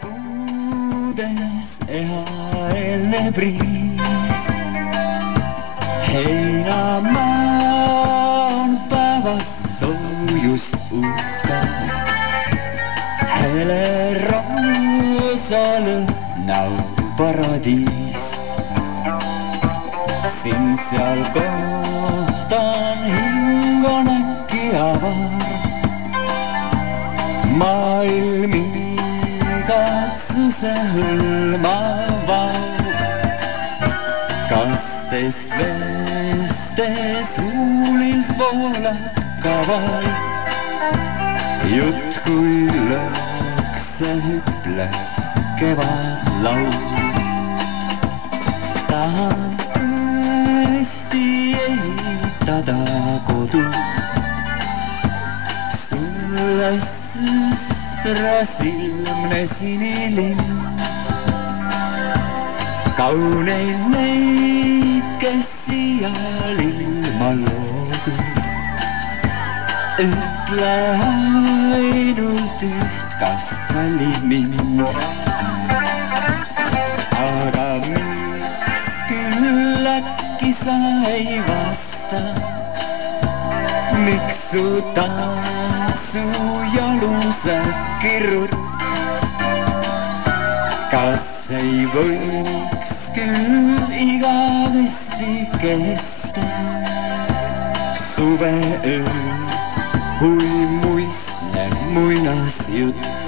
Puudes ehaelne briis. Heinämaan päevast soojus uhka. Hele roosa lõhnau paradiis. Sind seal kohtan hing on äkki avar. Maailm igatsuse hõlmav. Kastes vestes huulilt voolab kaval. Jutt kui lõkse hüpleb kevadlaul. Tahan tõesti ehitada kodu sulle sõstra silmne sinilinn. Kauneid neid, kes siial ilma loodud. Ütle ainult üht, kas sallid mind. Aga miks küll äkki sa ei vasta? Miks su tantsujalus äkki rutt? Kas ei võiks küll igavesti kesta suveöö, kui muistne muinasjutt?